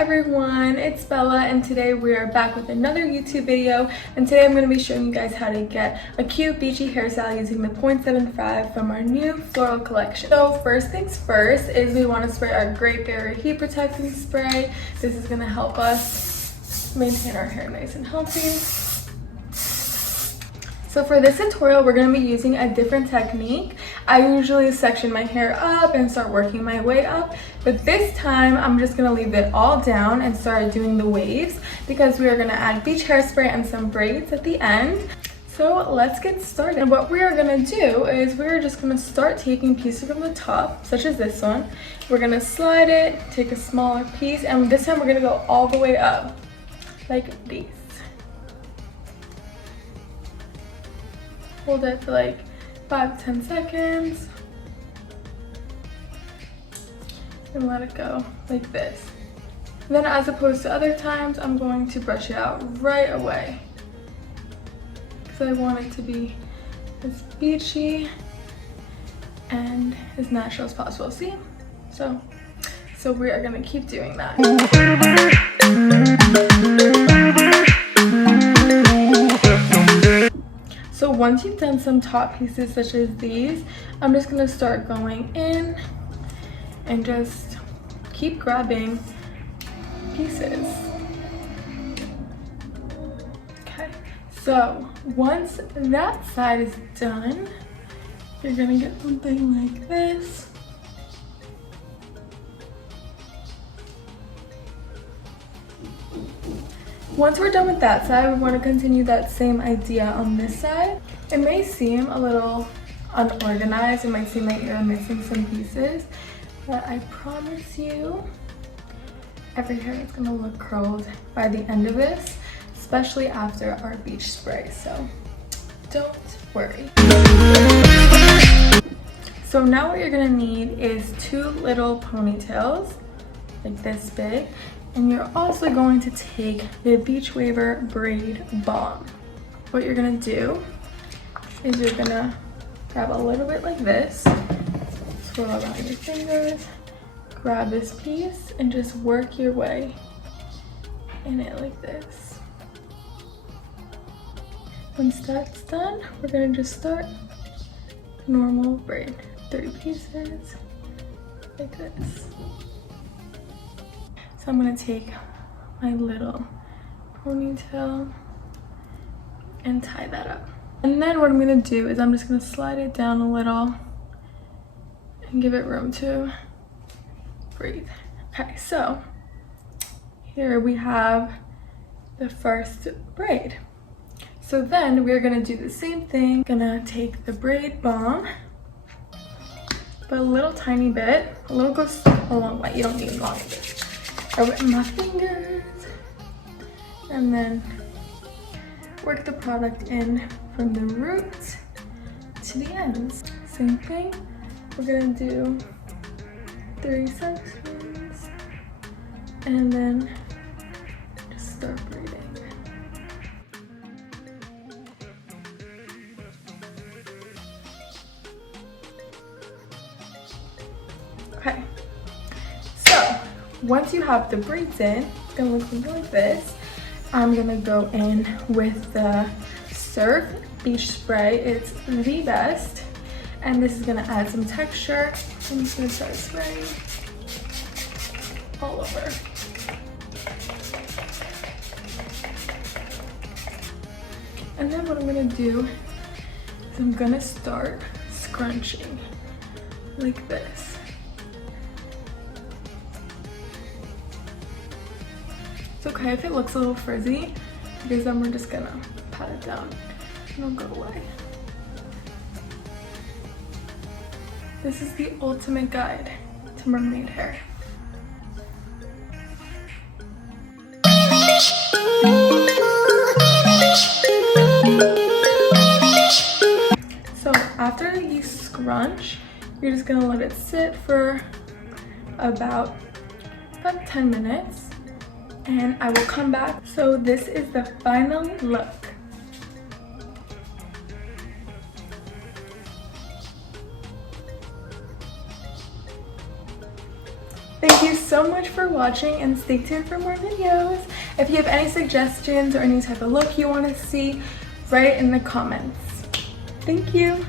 everyone, it's Bella and today we are back with another YouTube video, and today I'm going to be showing you guys how to get a cute beachy hairstyle using the 0.75 from our new floral collection. So first things first is we want to spray our Great Barrier Heat Protecting Spray. This is going to help us maintain our hair nice and healthy. So for this tutorial, we're going to be using a different technique. I usually section my hair up and start working my way up, but this time I'm just going to leave it all down and start doing the waves because we are going to add beach hairspray and some braids at the end. So let's get started. And what we are going to do is we're just going to start taking pieces from the top, such as this one. We're going to slide it, take a smaller piece, and this time we're going to go all the way up, like these. Hold it for like 5-10 seconds and let it go like this. And then as opposed to other times, I'm going to brush it out right away because I want it to be as beachy and as natural as possible. See? So we are going to keep doing that. So once you've done some top pieces such as these, I'm just going to start going in and just keep grabbing pieces. Okay, so once that side is done, you're going to get something like this. Once we're done with that side, we want to continue that same idea on this side. It may seem a little unorganized, it might seem like you're missing some pieces, but I promise you, every hair is going to look curled by the end of this, especially after our beach spray, so don't worry. So now what you're going to need is 2 little ponytails, like this big. And you're also going to take the Beachwaver Braid Balm. What you're gonna do is you're gonna grab a little bit like this, swirl around your fingers, grab this piece, and just work your way in it like this. Once that's done, we're gonna just start normal braid. 3 pieces, like this. So I'm going to take my little ponytail and tie that up. And then what I'm going to do is I'm just going to slide it down a little and give it room to breathe. Okay, so here we have the first braid. So then we're going to do the same thing. Gonna take the Braid Balm, but a little tiny bit. A little goes a long way. You don't need a lot of this. Rub it in my fingers and then work the product in from the roots to the ends. Same thing, we're gonna do 3 sections and then just start braiding. Okay. Once you have the braids in, it's gonna look something like this. I'm gonna go in with the Surf Beach Spray. It's the best. And this is gonna add some texture. I'm just gonna start spraying all over. And then what I'm gonna do is I'm gonna start scrunching like this. It's okay if it looks a little frizzy because then we're just gonna pat it down and it'll go away. This is the ultimate guide to mermaid hair. So after you scrunch, you're just gonna let it sit for about 10 minutes. And I will come back. So this is the final look. Thank you so much for watching and stay tuned for more videos. If you have any suggestions or any type of look you want to see, write it in the comments. Thank you.